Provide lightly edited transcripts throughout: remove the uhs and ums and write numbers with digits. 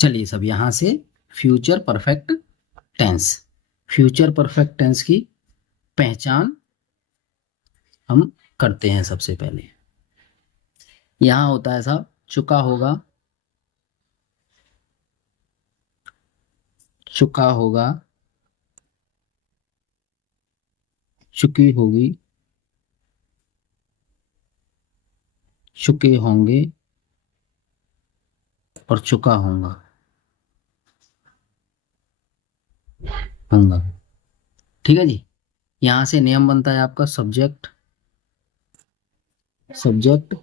चलिए सब यहां से future perfect tense, future perfect tense की पहचान हम करते हैं। सबसे पहले यहां होता है साहब चुका होगा, चुका होगा, चुकी होगी, चुके होंगे और चुका होगा, होगा। ठीक है जी। यहां से नियम बनता है आपका सब्जेक्ट, सब्जेक्ट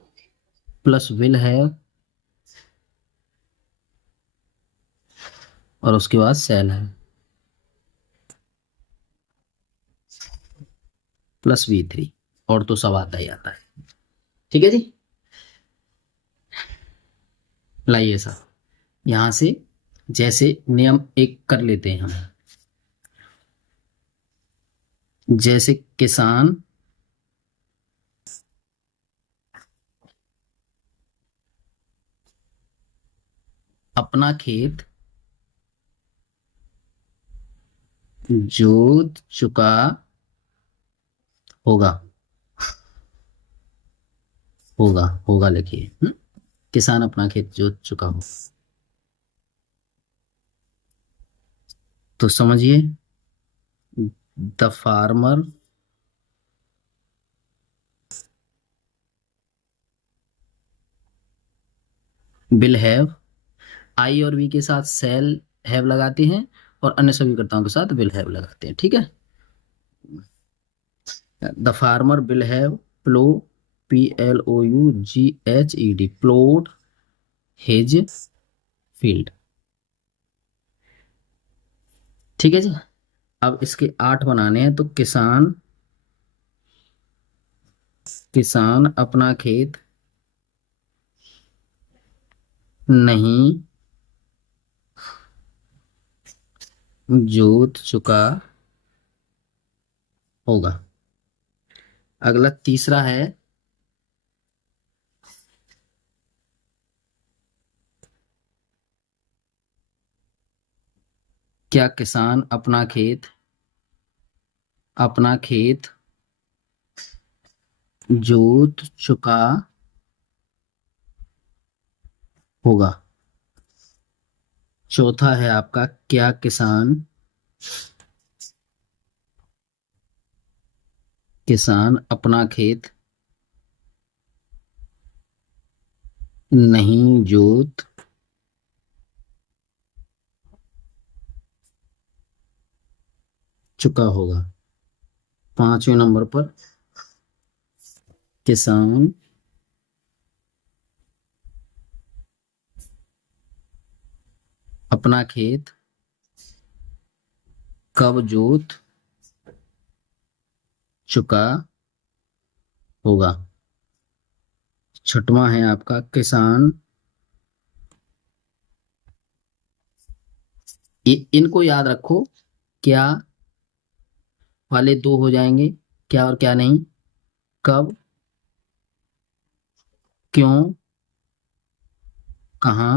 प्लस विल है और उसके बाद सेल है प्लस V3, और तो सब आता ही आता है। ठीक है जी। लाइए साहब यहां से जैसे नियम एक कर लेते हैं हम। जैसे किसान अपना खेत जोत चुका होगा, होगा होगा लिखिए। किसान अपना खेत जोत चुका हो, तो समझिए द फार्मर विल हैव, आई और वी के साथ सेल हैव लगाते हैं और अन्य सभी कर्ताओं के साथ विल हैव लगाते हैं। ठीक है। The farmer will have plough, PLOUGHED, ploughed his field. ठीक है जी। अब इसके 8 बनाने हैं, तो किसान, किसान अपना खेत नहीं जोत चुका होगा। अगला तीसरा है, क्या किसान अपना खेत, अपना खेत जोत चुका होगा। चौथा है आपका, क्या किसान, किसान अपना खेत नहीं जोत चुका होगा। 5वें नंबर पर किसान अपना खेत कब जोत चुका होगा। 6वां है आपका, किसान, इनको याद रखो, क्या वाले 2 हो जाएंगे, क्या और क्या नहीं, कब, क्यों, कहाँ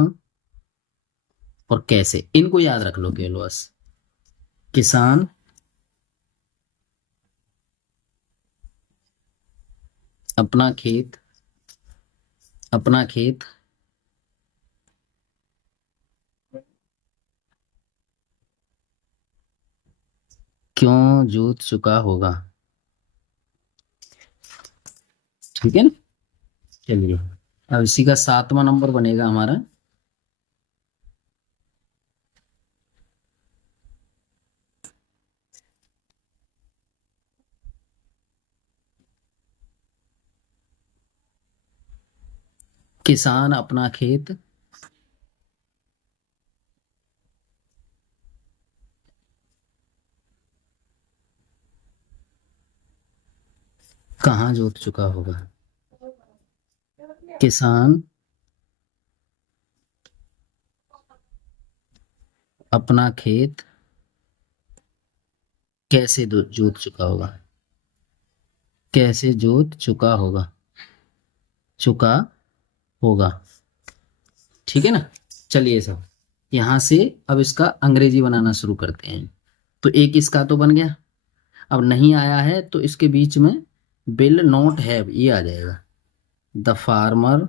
और कैसे, इनको याद रख लो केवल बस। किसान अपना खेत, अपना खेत क्यों जोत चुका होगा। ठीक है ना। चलिए अब इसी का 7वां नंबर बनेगा हमारा, किसान अपना खेत कहाँ जोत चुका होगा। किसान अपना खेत कैसे जोत चुका होगा, कैसे जोत चुका होगा, चुका होगा। ठीक है ना। चलिए साहब यहां से अब इसका अंग्रेजी बनाना शुरू करते हैं। तो एक इसका तो बन गया। अब नहीं आया है तो इसके बीच में विल नॉट हैव ये आ जाएगा। द फार्मर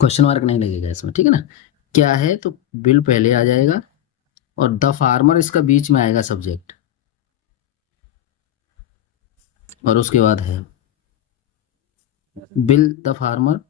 क्वेश्चन मार्क नहीं लगेगा इसमें, ठीक है ना। क्या है तो विल पहले आ जाएगा और द फार्मर इसका बीच में आएगा सब्जेक्ट, और उसके बाद है will the farmer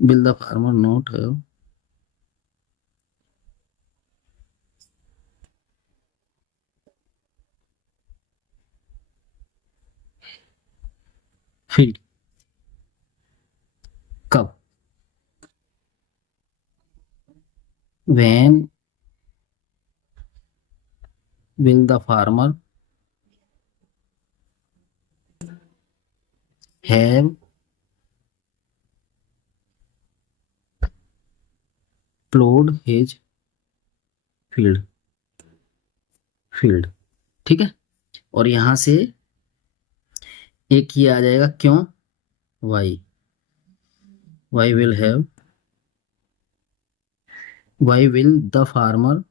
will the farmer not have field. कब? when will the farmer have plowed his field। ठीक है। और यहां से एक ये आ जाएगा क्यों, why why will have why will the farmer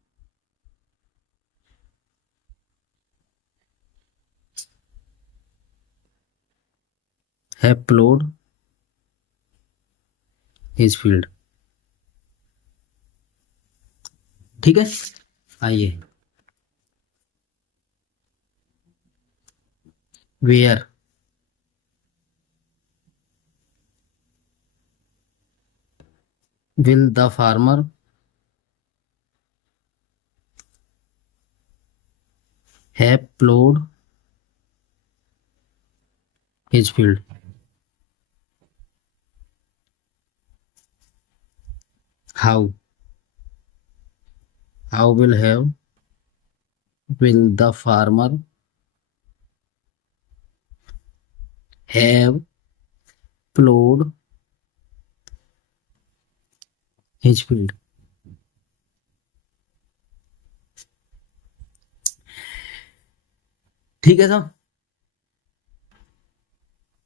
have ploughed his field. ठीक है। आइए, where will the farmer have ploughed his field. How how will the farmer have ploughed his field. ठीक है साहब।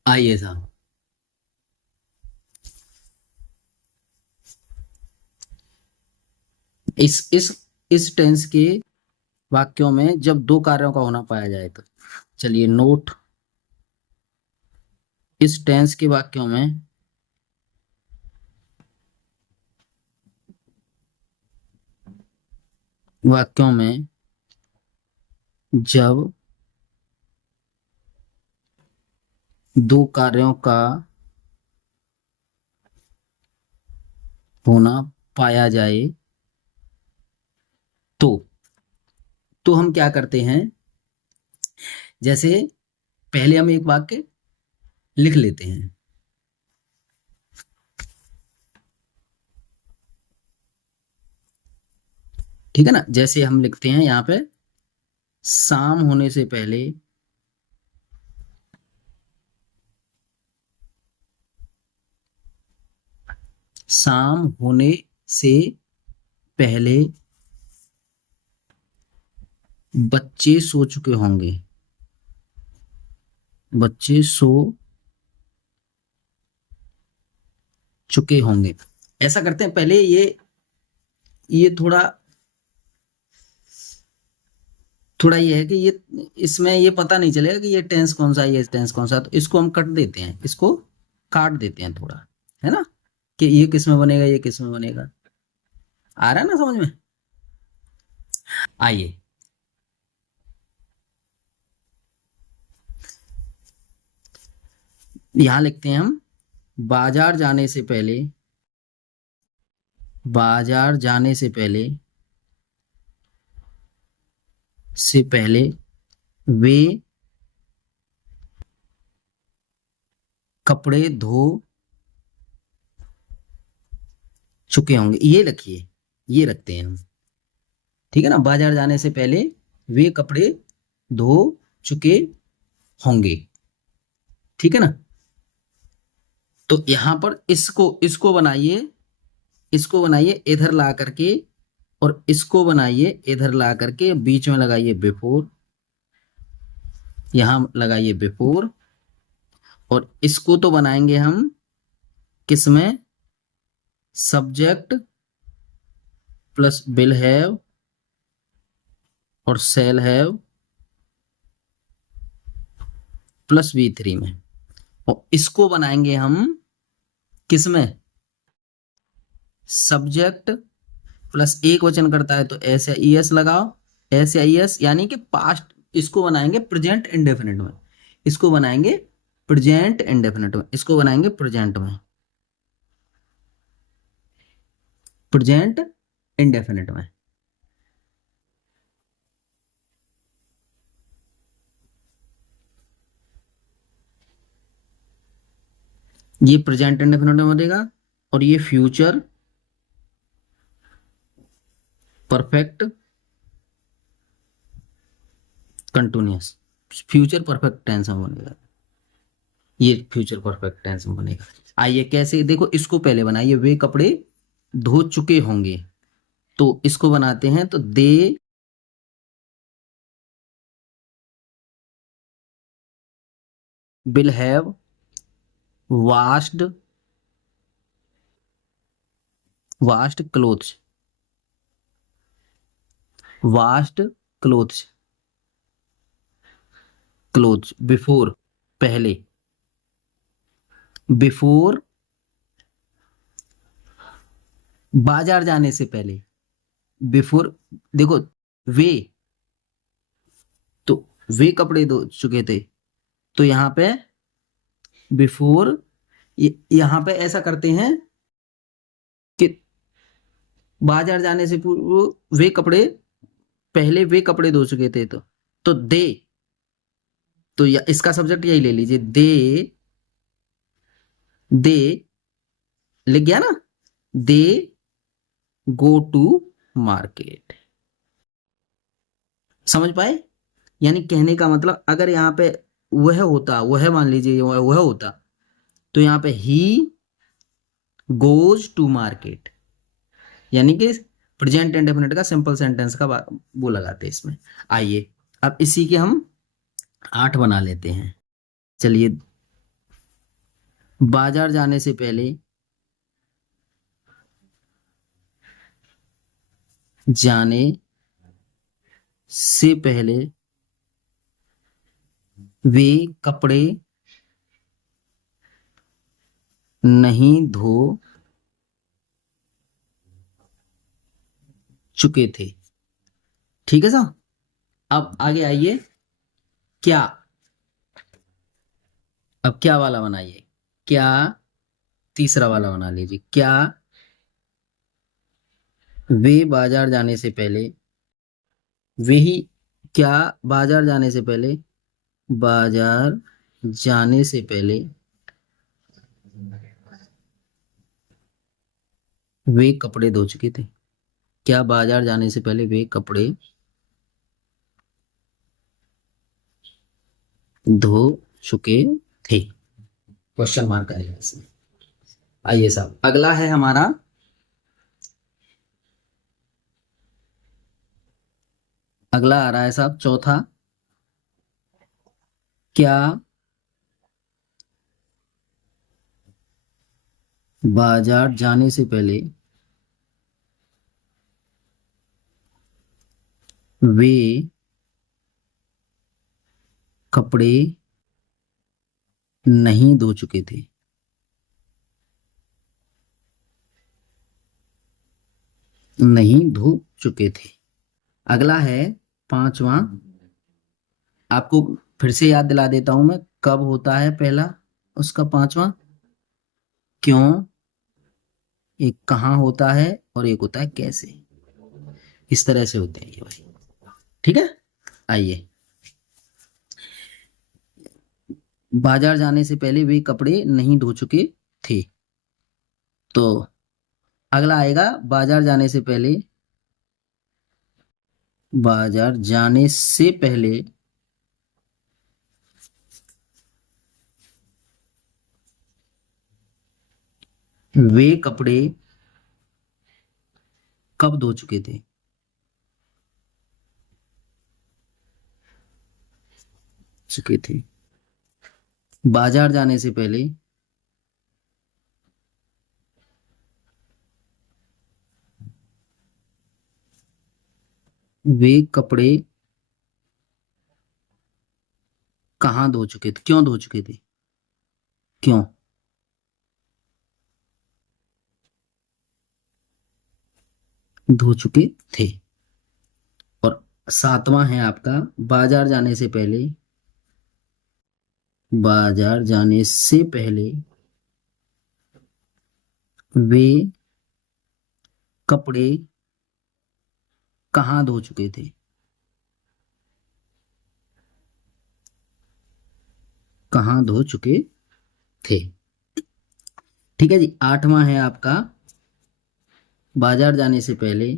आइए साहब, इस टेंस के वाक्यों में जब दो कार्यों का होना पाया जाए तो चलिए नोट, इस टेंस के वाक्यों में जब दो कार्यों का होना पाया जाए तो हम क्या करते हैं, जैसे पहले हम एक वाक्य लिख लेते हैं। ठीक है ना। जैसे हम लिखते हैं यहां पे शाम होने से पहले शाम होने से पहले बच्चे सो चुके होंगे, बच्चे सो चुके होंगे। ऐसा करते हैं पहले ये थोड़ा ये है कि ये इसमें ये पता नहीं चलेगा कि ये टेंस कौन सा है ये टेंस कौन सा है, तो इसको हम कट देते हैं, इसको काट देते हैं थोड़ा, है ना, कि ये किस में बनेगा ये किस में बनेगा। आ रहा है ना समझ में। आइए, यहां लिखते हैं हम बाजार जाने से पहले, बाजार जाने से पहले वे कपड़े धो चुके होंगे, ये रखिए, ये रखते हैं हम, ठीक है ना। बाजार जाने से पहले वे कपड़े धो चुके होंगे, ठीक है ना। तो यहां पर इसको बनाइए, इसको बनाइए इधर ला करके, और इसको बनाइए इधर ला करके, बीच में लगाइए बिफोर, यहां लगाइए बिफोर, और इसको तो बनाएंगे हम किसमें, सब्जेक्ट प्लस विल हैव और शैल हैव प्लस V3 में, और इसको बनाएंगे हम किसमें, सब्जेक्ट प्लस एक वचन करता है तो एस या ई एस लगाओ, एस या ई एस, यानी कि पास्ट, इसको बनाएंगे प्रेजेंट इंडेफिनिट में, इसको बनाएंगे प्रेजेंट इंडेफिनिट में, इसको बनाएंगे प्रेजेंट में, प्रेजेंट इंडेफिनिट में। ये प्रेजेंट इंडेफिनिट में बनेगा, और ये future perfect continuous, future perfect tense में बनेगा, ये फ्यूचर परफेक्ट टेंस में बनेगा। आइए कैसे, देखो इसको पहले बनाइए, वे कपड़े धो चुके होंगे, तो इसको बनाते हैं, तो they will have washed clothes, washed clothes before, पहले, बिफोर बाजार जाने से पहले, बिफोर, देखो वे, तो वे कपड़े धो चुके थे, तो यहां पे बिफोर, यहां पे ऐसा करते हैं कि बाजार जाने से पूर्व वे कपड़े, पहले वे कपड़े धो चुके थे, तो दे, तो इसका सब्जेक्ट यही ले लीजिए, दे लिख गया ना, दे गो टू मार्केट, समझ पाए। यानी कहने का मतलब, अगर यहाँ पे वह होता, वह मान लीजिए वह होता, तो यहाँ पे ही गोज टू मार्केट, यानी कि प्रेजेंट इंडेफिनिट का सिंपल सेंटेंस का वो लगाते हैं इसमें। आइए अब इसी के हम 8 बना लेते हैं। चलिए, बाजार जाने से पहले, जाने से पहले वे कपड़े नहीं धो चुके थे, ठीक है साहब। अब आगे आइए, क्या, अब क्या वाला बनाइए, क्या तीसरा वाला बना लीजिए, क्या वे बाजार जाने से पहले, वे ही, क्या बाजार जाने से पहले, बाजार जाने से पहले वे कपड़े धो चुके थे, क्या बाजार जाने से पहले वे कपड़े धो चुके थे, क्वेश्चन मार्क करेगा इसमें। आइए साहब, अगला है हमारा, अगला आ रहा है साहब चौथा, क्या बाजार जाने से पहले वे कपड़े नहीं धो चुके थे, नहीं धो चुके थे। अगला है 5वां, आपको फिर से याद दिला देता हूं मैं, कब होता है पहला, उसका 5वां, क्यों, एक कहाँ होता है, और एक होता है कैसे, इस तरह से होते हैं ये भाई, ठीक है। आइए, बाजार जाने से पहले वे कपड़े नहीं धो चुके थे। तो अगला आएगा बाजार जाने से पहले, बाजार जाने से पहले वे कपड़े कब धो चुके थे। चुके थे। बाजार जाने से पहले वे कपड़े कहाँ धो चुके थे, क्यों धो चुके थे, क्यों। धो चुके थे। और सातवां है आपका बाजार जाने से पहले, बाजार जाने से पहले वे कपड़े कहाँ धो चुके थे। कहाँ धो चुके थे। ठीक है जी। आठवां है आपका बाजार जाने से पहले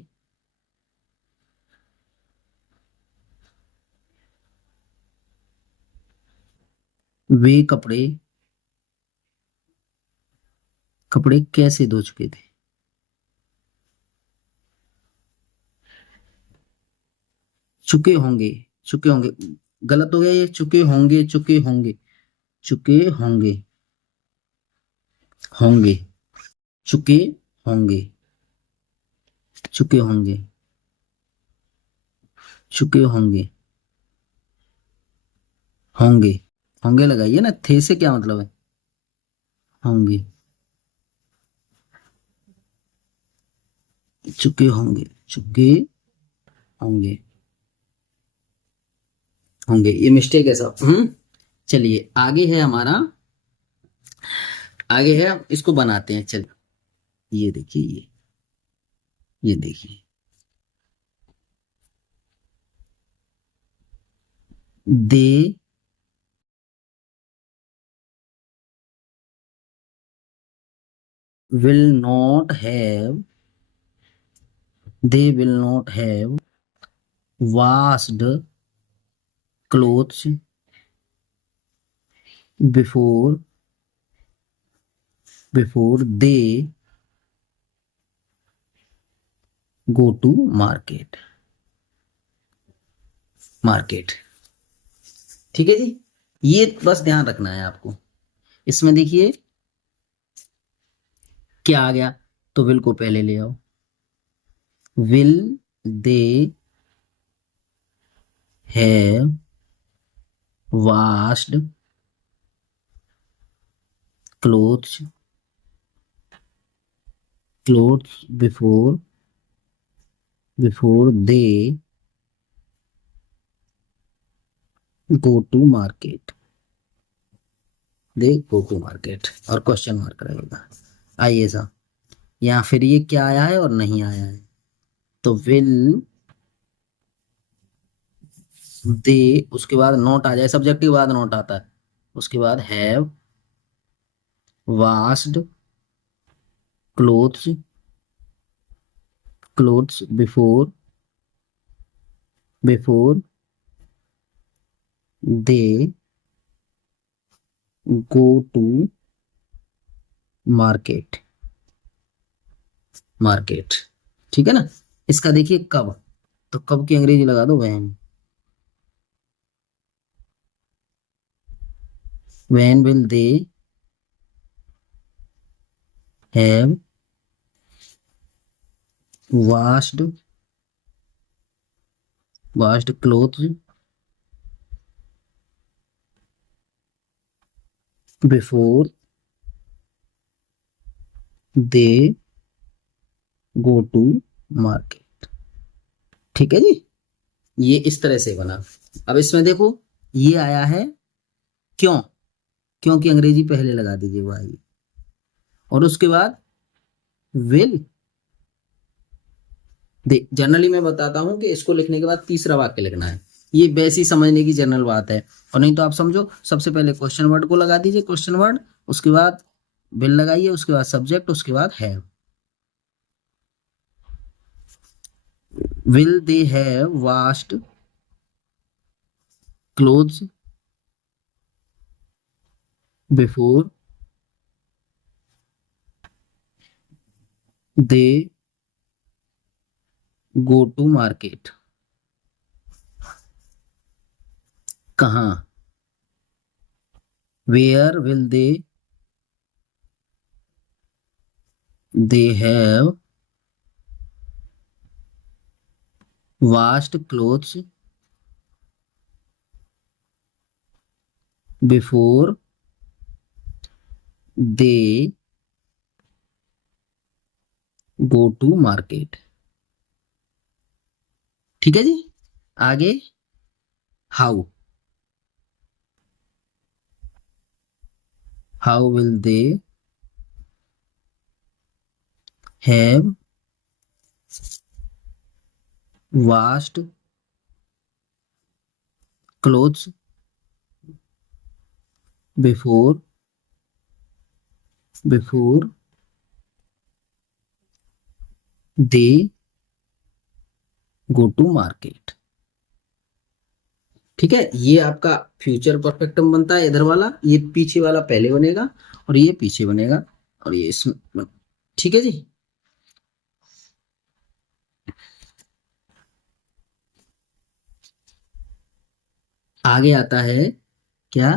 वे कपड़े कपड़े कैसे धो चुके थे। चुके होंगे, चुके होंगे, गलत हो गया ये, चुके होंगे, चुके होंगे, चुके होंगे, होंगे, चुके होंगे, चुके होंगे, चुके होंगे, होंगे, होंगे लगाइए ना, थे से क्या मतलब है, होंगे, चुके होंगे, चुके होंगे, होंगे, ये मिस्टेक है सब। चलिए आगे है हमारा, आगे है, इसको बनाते हैं। चलिए ये देखिए, ये देखिए, दे will not have, they will not have washed clothes before they go to market। ठीक है जी। ये बस ध्यान रखना है आपको। इसमें देखिए क्या आ गया, तो विल को पहले ले आओ। Will they have washed clothes before they go to market। They go to market और क्वेश्चन मार्क रहेगा। आइए साहब, यहाँ फिर ये क्या आया है और नहीं आया है, तो विल दे, उसके बाद नोट आ जाए, सब्जेक्ट के बाद नोट आता है, उसके बाद have washed clothes before they go to market. ठीक है ना। इसका देखिए कब, तो कब की अंग्रेजी लगा दो when will they have washed clothes before they go to market। ठीक है जी। ये इस तरह से बना। अब इसमें देखो ये आया है क्यों, क्योंकि अंग्रेजी पहले लगा दीजिए भाई, और उसके बाद विल दे। जनरली मैं बताता हूं कि इसको लिखने के बाद तीसरा वाक्य लिखना है। ये वैसी समझने की जनरल बात है। और नहीं तो आप समझो, सबसे पहले क्वेश्चन वर्ड को लगा दीजिए, क्वेश्चन वर्ड, उसके बाद विल लगाइए, उसके बाद सब्जेक्ट, उसके बाद have. Will they have washed clothes before they go to market. कहाँ? Where will they have washed clothes before they go to market। ठीक है जी। आगे how will they have washed clothes before they go to market। ठीक है, ये आपका future परफेक्टम बनता है इधर वाला, ये पीछे वाला पहले बनेगा और ये पीछे बनेगा और ये इसमें। ठीक है जी। आगे आता है क्या?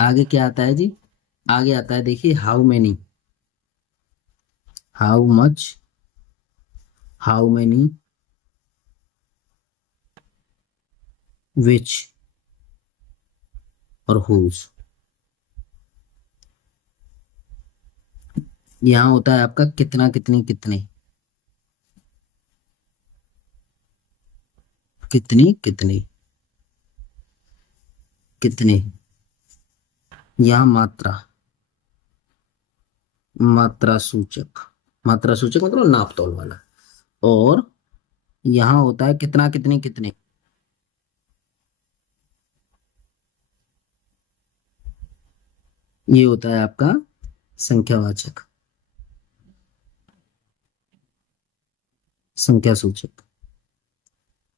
आगे क्या आता है जी? आगे आता है, देखिए, how many, how much, how many, which और हुज। यहां होता है आपका कितना, कितनी, कितने, कितनी, कितने, कितने। यहां मात्रा, मात्रा सूचक, मात्रा सूचक मतलब नाप तोल वाला। और यहां होता है कितना, कितनी, कितने। ये होता है आपका संख्यावाचक, संख्या सूचक।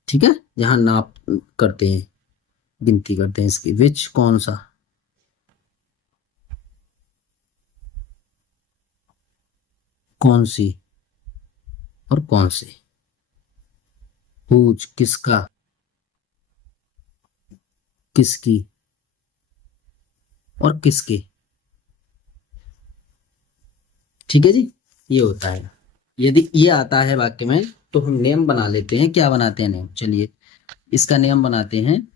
ठीक है, जहां नाप करते हैं, गिनती करते हैं इसकी। विच कौन सा, कौन सी और कौन से। हुज किसका, किसकी और किसके। ठीक है जी, ये होता है। यदि ये आता है वाक्य में तो हम नियम बना लेते हैं। क्या बनाते हैं नियम? चलिए इसका नियम बनाते हैं।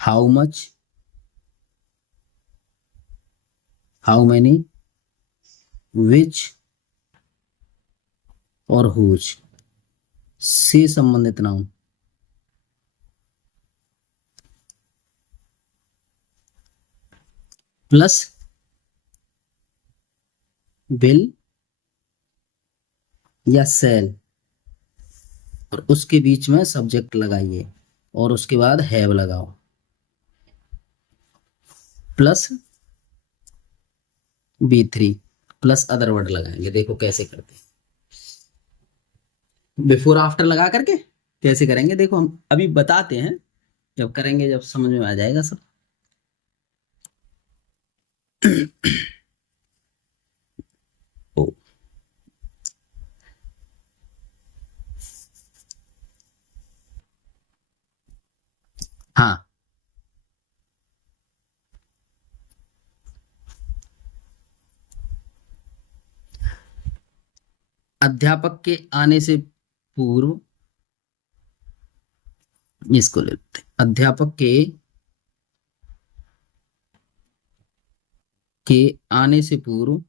हाउ मच, हाउ मैनी, विच और हुज से संबंधित नाउन। प्लस विल या सेल और उसके बीच में सब्जेक्ट लगाइए और उसके बाद हैव लगाओ। Plus B3 plus other word लगाएंगे। देखो कैसे करते हैं, बिफोर आफ्टर लगा करके कैसे करेंगे, देखो हम अभी बताते हैं, जब करेंगे जब समझ में आ जाएगा सब। ओ, हाँ, अध्यापक के आने से पूर्व, इसको लेते हैं, अध्यापक के आने से पूर्व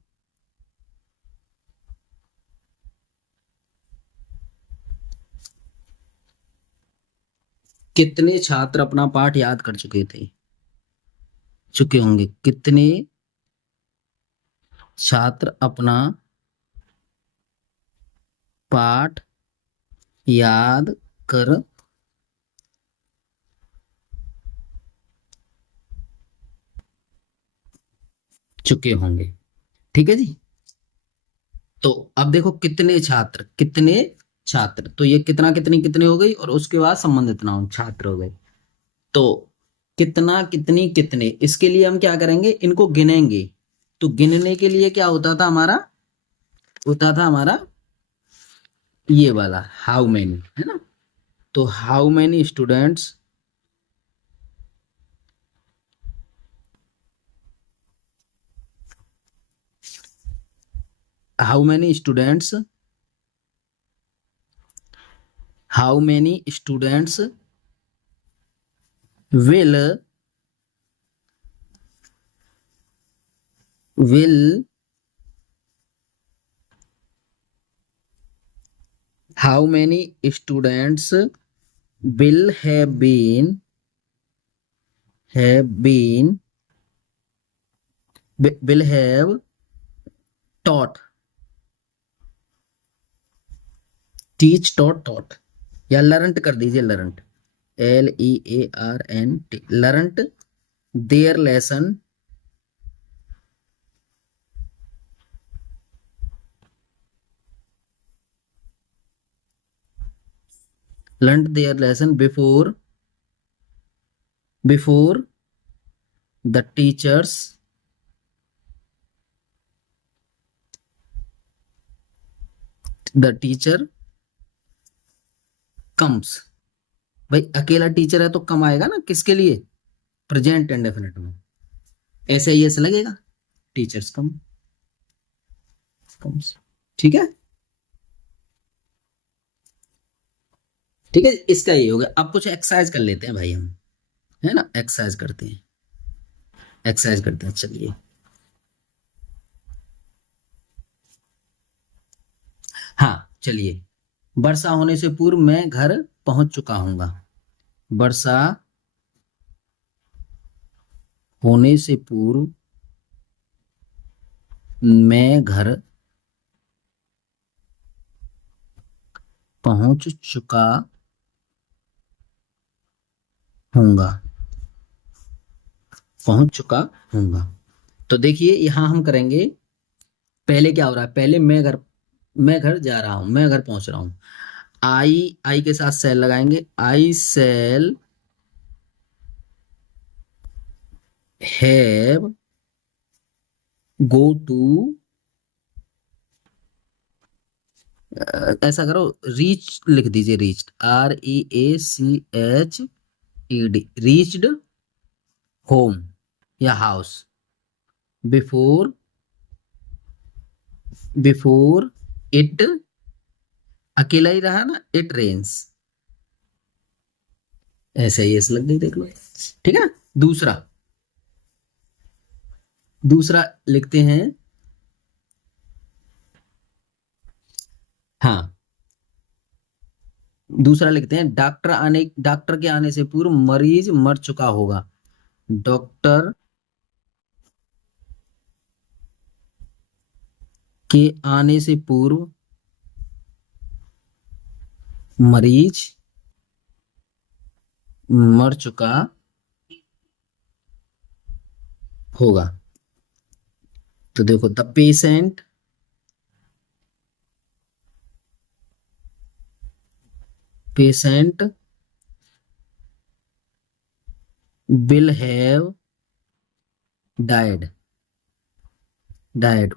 कितने छात्र अपना पाठ याद कर चुके होंगे? कितने छात्र अपना पाठ याद कर चुके होंगे। ठीक है जी। तो अब देखो कितने छात्र, तो ये कितना कितनी कितने हो गई, और उसके बाद संबंधित नाउन छात्र हो गए। तो कितना कितनी कितने, इसके लिए हम क्या करेंगे, इनको गिनेंगे। तो गिनने के लिए क्या होता था हमारा ये वाला हाउ मैनी, है ना। तो how many students how many students how many students will how many students will have taught, teach taught या learnt कर दीजिए, learnt, LEARNT, learnt their lesson before the teacher comes। भाई अकेला टीचर है तो कम आएगा ना, किसके लिए, प्रेजेंट इंडेफिनिट में, ऐसे ही ऐसे लगेगा, टीचर्स कम्स। ठीक है, ठीक है, इसका ये हो गया। अब कुछ एक्सरसाइज कर लेते हैं भाई हम, है ना, एक्सरसाइज करते हैं चलिए। हाँ चलिए, वर्षा होने से पूर्व मैं घर पहुंच चुका हूंगा। वर्षा होने से पूर्व मैं घर पहुंच चुका हूंगा। तो देखिए यहां हम करेंगे, पहले क्या हो रहा है, पहले मैं घर जा रहा हूं, मैं घर पहुंच रहा हूं। आई के साथ सेल लगाएंगे, आई सेल हैव गो टू, ऐसा करो, रीच लिख दीजिए, रीच्ड, REACHED, रीच्ड होम या हाउस बिफोर इट, अकेला ही रहा ना, इट रेन्स, ऐसे ही ऐसे लग गई, देख लो। ठीक है, दूसरा दूसरा लिखते हैं। हाँ, दूसरा लिखते हैं, डॉक्टर के आने से पूर्व मरीज मर चुका होगा। डॉक्टर के आने से पूर्व मरीज मर चुका होगा। तो देखो, the patient will have died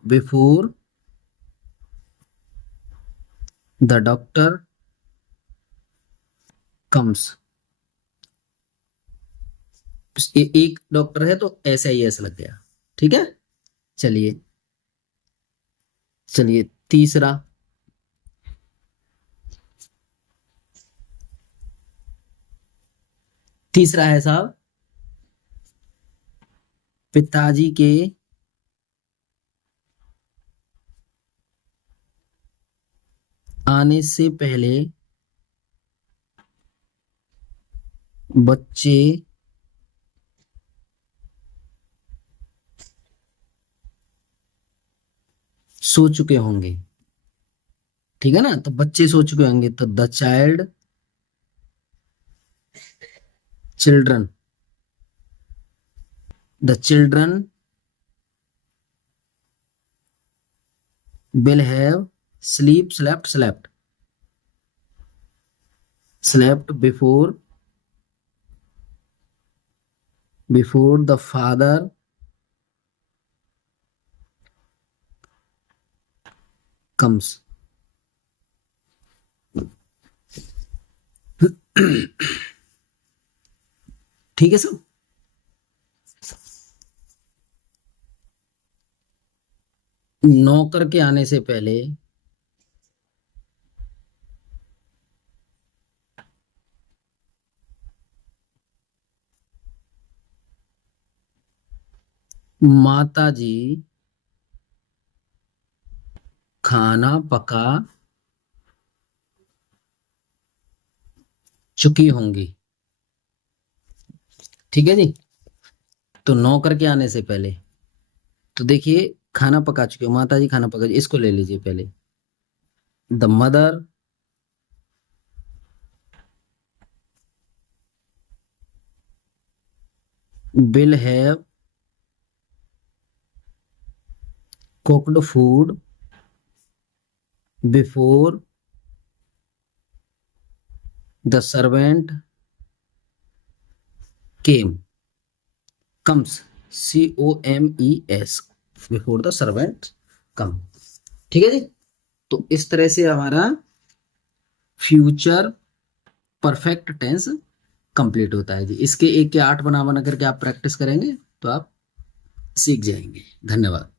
before the doctor comes। एक डॉक्टर है तो ऐसा ही ऐसा लग गया। ठीक है, चलिए चलिए, तीसरा तीसरा है साहब, पिताजी के आने से पहले बच्चे सो चुके होंगे, ठीक है ना। तो बच्चे सो चुके होंगे, तो the child, children, the children will have slept before the father comes. ठीक है सब। नौकर के आने से पहले माता जी खाना पका चुकी होंगी, ठीक है जी। तो नौकर के आने से पहले, तो देखिए खाना पका चुके हो, माता जी खाना पका, इसको ले लीजिए पहले। The mother will have cooked food before the servant comes, before the servant come, ठीक है जी। तो इस तरह से हमारा फ्यूचर परफेक्ट टेंस कंप्लीट होता है जी। इसके 1 के 8 बना करके आप प्रैक्टिस करेंगे तो आप सीख जाएंगे। धन्यवाद।